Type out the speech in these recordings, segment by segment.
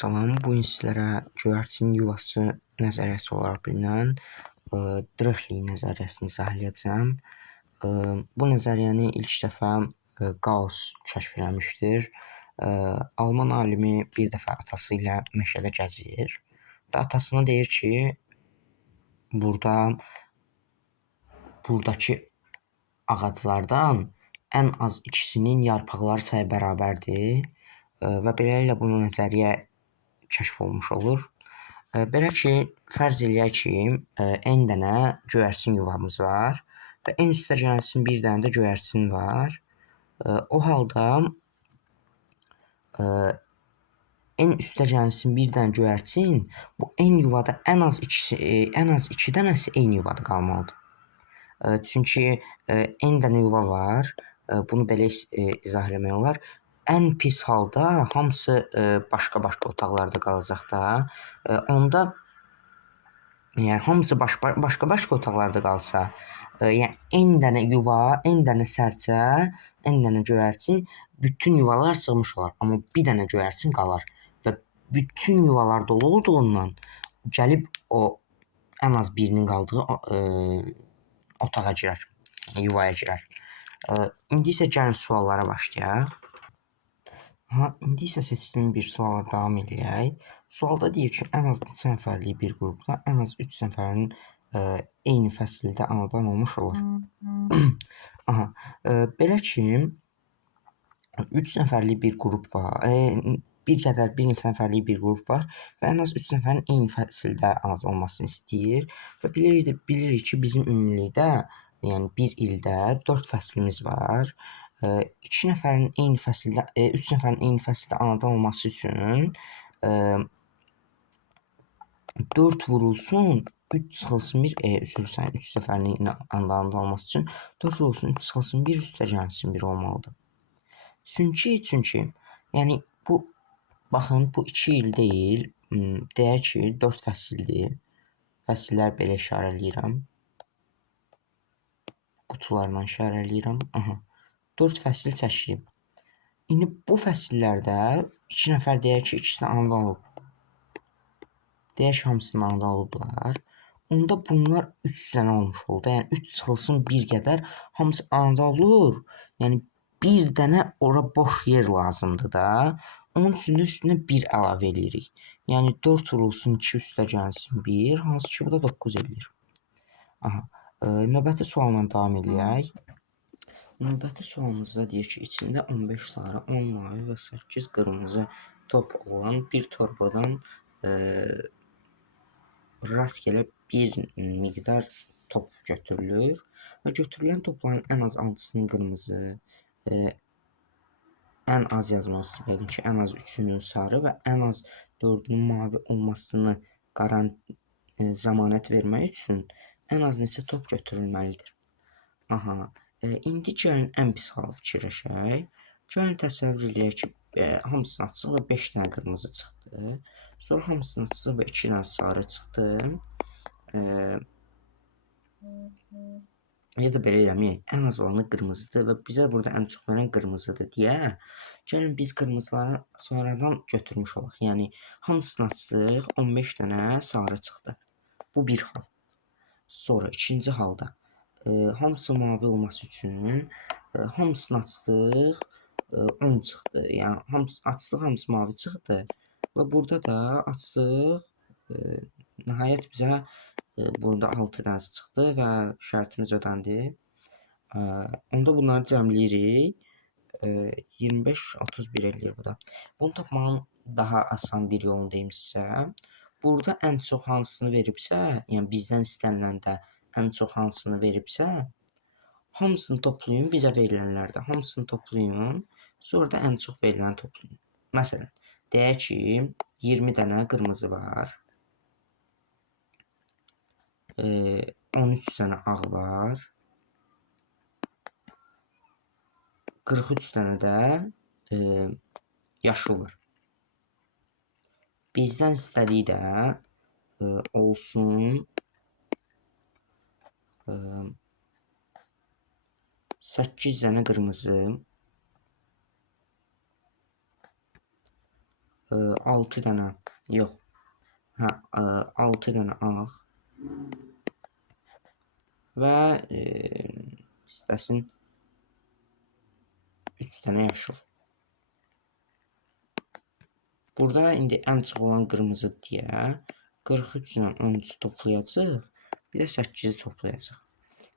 Salam, bu gün sizlərə göyərçin yuvası nəzəriyyəsi olaraq bilinən Drexling nəzəriyyəsini izah. Bu nəzəriyyəni ilk dəfə Gauss kəşf eləmişdir. Alman alimi bir dəfə atası ilə meşədə gəzir və atasına deyir ki, burdakı ağaclardan ən az ikisinin yarpaqları sayı bərabərdir və beləliklə bu nəzəriyyə kəşf olmuş olur. Belə ki, fərz eləyək ki, n dənə göyərçin yuvamız var və n üstəgəlsin bir dənə də göyərçin var. O halda n üstəgəlsin bir dənə göyərçin, bu n yuvada ən az iki dənəsi eyni yuvada qalmalıdır. Çünki n dənə yuva var. Bunu belə izah eləmək olar. Ən pis halda hamısı başqa-başqa otaqlarda qalacaq da. Onda yəni hamısı başqa-başqa otaqlarda qalsa, yəni n dənə yuva, n dənə sərçə, n dənə göyərçin bütün yuvalar sığmış olar. Amma bir dənə göyərçin qalar və bütün yuvalar dolu olduğundan gəlib o ən az birinin qaldığı otağa girər, yuvaya girər. İndi isə gəlin suallara başlayaq. İndi isə seçdiyim bir suala davam edək. Sualda deyir ki, ən az neçə nəfərlik bir qrupda ən az 3 nəfərin eyni fəsildə anadan olmuş olur. Belə ki, 3 nəfərlik bir qrup var. Bir neçə nəfərlik bir qrup var və ən az 3 nəfərin eyni fəsildə anadan olmasını istəyir və bilirik ki, bizim ümumilikdə, yəni bir ildə 4 fəslimiz var. 3 nəfərin eyni fəsildə anadan olması üçün 4 vurulsun 3 çıxılsın 1 3 nəfərin anadan olması üçün 4 vurulsun 3 çıxılsın 1 üstəgəlsin 1 olmalıdır. Çünki yəni baxın, bu 2 il deyil, deyək ki, 4 fəsildir. Fəsillər belə işarələyirəm. Qutularla işarələyirəm. 4 fəsil çəkdim. İndi bu fəsillərdə 2 nəfər deyək ki, ikisi anadan olub. Deyək ki, hamısının anadan olublar. Onda bunlar 3 dənə olmuş oldu. Yəni 3 çıxılsın 1 qədər hamısı anadan olur. Yəni bir dənə ora boş yer lazımdır da. Onun üçün də üstünə 1 əlavə eləyirik. Yəni 4 vurulsun 2 üstəgəlsin 1, hansı ki bu da 9 eləyir. Növbəti sualla davam edək. Növbəti sualımızda deyir ki, içində 15 sarı, 10 mavi və 8 qırmızı top olan bir torbadan rastgele bir miqdar top götürülür və götürülən topların ən az 6-sının qırmızı, ən az yazması yəqin ki, ən az 3-ünün sarı və ən az 4-ünün mavi olmasını zəmanət vermək üçün ən az neçə top götürülməlidir? İndi gəlin ən pis halı fikirləşək. Gəlin təsəvvür eləyək ki, hamısını açsın və 5 dənə qırmızı çıxdı. Sonra hamısını açsın və 2 dənə sarı çıxdı. Ya da belə eləməyək, ən az olanı qırmızıdır və bizə burada ən çox verən qırmızıdır deyə, gəlin biz qırmızıları sonradan götürmüş olaq. Yəni hamısını açsıq, 15 dənə sarı çıxdı. Bu bir hal. Sonra ikinci halda hamısı mavi olması üçün hamısını açdıq, 10 çıxdı. Yəni açdıq, hamısı mavi çıxdı və burada da açdıq, nəhayət bizə burada 6 dənəsi çıxdı və şərtimiz ödəndi. Onda bunları cəmləyirik. 25, 31 eləyir bu da. Bunu tapmağın daha asan bir yolunu deyim sizə. Burada ən çox hansını veribsə, yəni bizdən istəniləndə ən çox hansını veribsə, hamısını toplayın, bizə verilənlərdə hamısını toplayın, sonra da ən çox veriləni toplayın. Məsələn, deyək ki, 20 dənə qırmızı var, 13 dənə ağ var, 43 dənə də yaşıl var. Bizdən istədiyi də olsun 8 dənə qırmızı, 6 dənə yox. Hə, 6 dənə ağ və istəsin 3 dənə yaşıl. Burada indi ən çox olan qırmızı deyə 43 ilə 13 toplayacaq. Bir də 8-i toplayacaq.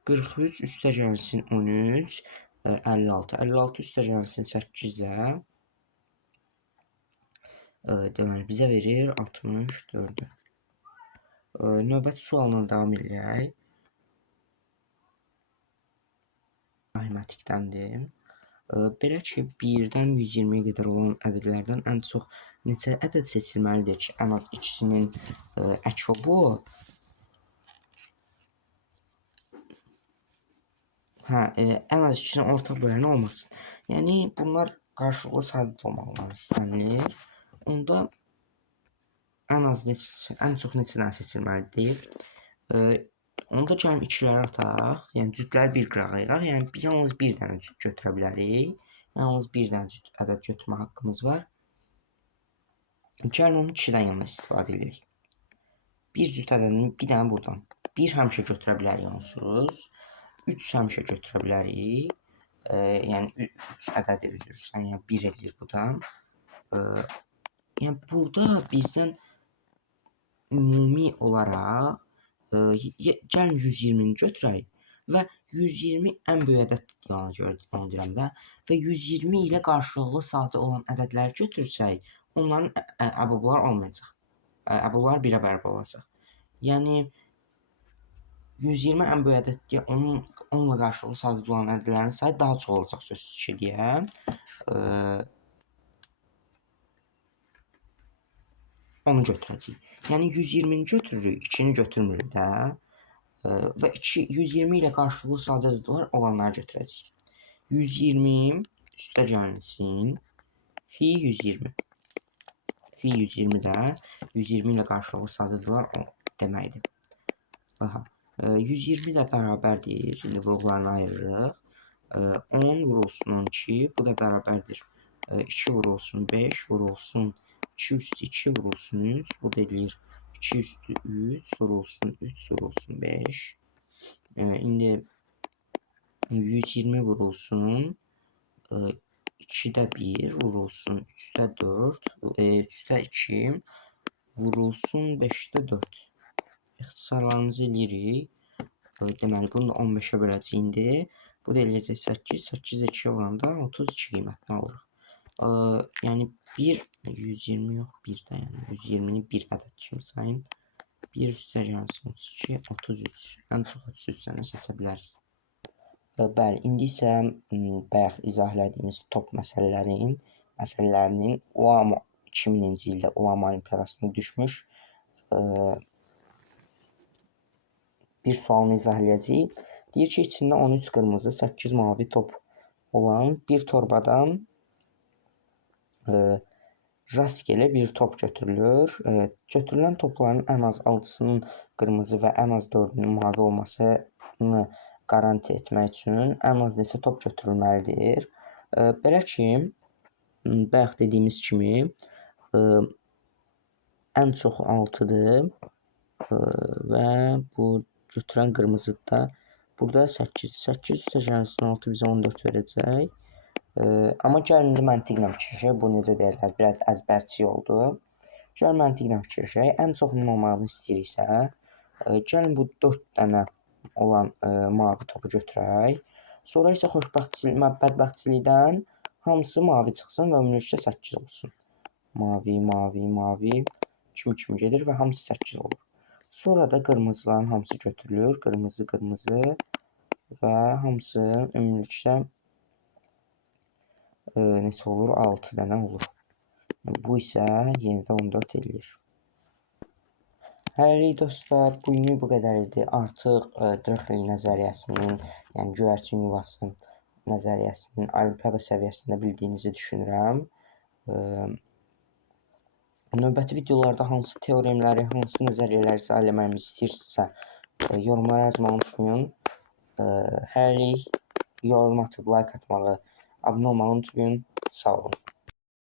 43 üstə gəlsin 13, 56. 56 üstə gəlsin 8-də. Deməli, bizə verir 64-ü. Növbəti sualla davam edək. Matematikdəndir. Belə ki, 1-dən 120-yə qədər olan ədədlərdən ən çox neçə ədəd seçilməlidir ki, ən az ikisinin əkobu ən az ikisinin ortaq böləni olmasın. Yəni, bunlar qarşılıqlı sadə olmalıdır istənilir. Onda ən çox neçə dənə seçilməlidir? Onda gəlin ikiləri ataq. Yəni, cütləri bir qırağa ayıraq. Yəni, yalnız bir dənə cüt götürə bilərik. Yalnız bir dənə cüt ədəd götürmə haqqımız var. Gəlin onu 2-dən yana istifadə edək. Bir cüt ədədini bir dənə buradan. 1 həmişə götürə bilərik onsuz. 3 həmişə götürə bilərik. Yəni 3 ədədi üzrsən, yəni 1 eləyir bu da. Yəni burada bizdən ümumi olaraq gəlin 120-ni götürək və 120 ən böyük ədəd onu deyirəm də və 120 ilə qarşılıqlı sadə olan ədədləri götürsək, onların əbobları olmayacaq. Əboblar 1-ə bərabər olacaq. Yəni 120 ən böyük ədəd deyə onunla qarşılıqlı sadə olan ədədlərin sayı daha çox olacaq sözsüz ki deyə. Onu götürəcəyik. Yəni 120-ni götürürük, 2-ni götürmürük də. Və 120 ilə qarşılıqlı sadə ədədlər olanları götürəcəyik. 120 üstə gəlsin fi 120. Fi 120 də 120 ilə qarşılıqlı sadə ədədlər deməkdir. 120 də bərabərdir. İndi vurğularını ayırırıq. 10 vurulsun 12, bu da bərabərdir. 2 vurulsun 5, vurulsun 2 üstü 2 vurulsun 3, bu da eləyir 2 üstü 3 vurulsun 3 vurulsun 5. İndi 120 vurulsun 2-də 1 vurulsun 3-də 4, 3-də 2 vurulsun 5-də 4. İxtisarlarımızı eləyirik. Deməli, bunu da 15-ə böləcəyindir. Bu da eləyəcək 8, 8-də 2 olanda 32 qiymətini alırıq. Yəni 120 yox, 1-də, yəni 120-ni 1 ədəd kimi sayın. 1 üstə gəlsin 32, 33. Ən çox 33 dənə seçə bilərik. Bəli, indi isə bayaq izah elədiyimiz top məsələlərinin UAM 2000-ci ildə UAM olimpiadasında düşmüş bir sualını izah eləyəcəyik. Deyir ki, içində 13 qırmızı, 8 mavi top olan bir torbadan rastgele bir top götürülür. Götürülən topların ən az 6-sının qırmızı və ən az 4-ünün mavi olmasını qaranti etmək üçün ən az neçə top götürülməlidir? Belə ki, bayaq dediyimiz kimi ən çox 6-dır və bu götürən qırmızıdır da burada 8. 8 üstə gəlsin 6 bizə 14 verəcək. Amma gəlin indi məntiqlə fikirləşək. Bu necə deyirlər? Biraz əzbərçi oldu. Gəlin məntiqlə fikirləşək. Ən çoxunun olmağını istəyiriksə, gəlin bu 4 dənə olan mavi topu götürək. Sonra isə bədbəxtçilikdən hamısı mavi çıxsın və ümumilikdə 8 olsun. Mavi, mavi, mavi kimi gedir və hamısı 8 olur. Sonra da qırmızıların hamısı götürülür. Qırmızı, qırmızı və hamısı ümumilikdə neçə olur? 6 dənə olur. Bu isə yenə də 14 eləyir. Hələlik dostlar, bugünlük bu qədər idi. Artıq Drexel nəzəriyyəsinin, yəni göyərçin yuvası nəzəriyyəsinin olimpiada səviyyəsində bildiyinizi düşünürəm. Növbəti videolarda hansı teoremləri, hansı nəzəriyyələri izah eləməyimi istəyirsinizsə, yorumlara yazmağı unutmayın. Hələlik yorum atıb like atmağı, abunə olmağı unutmayın. Sağ olun.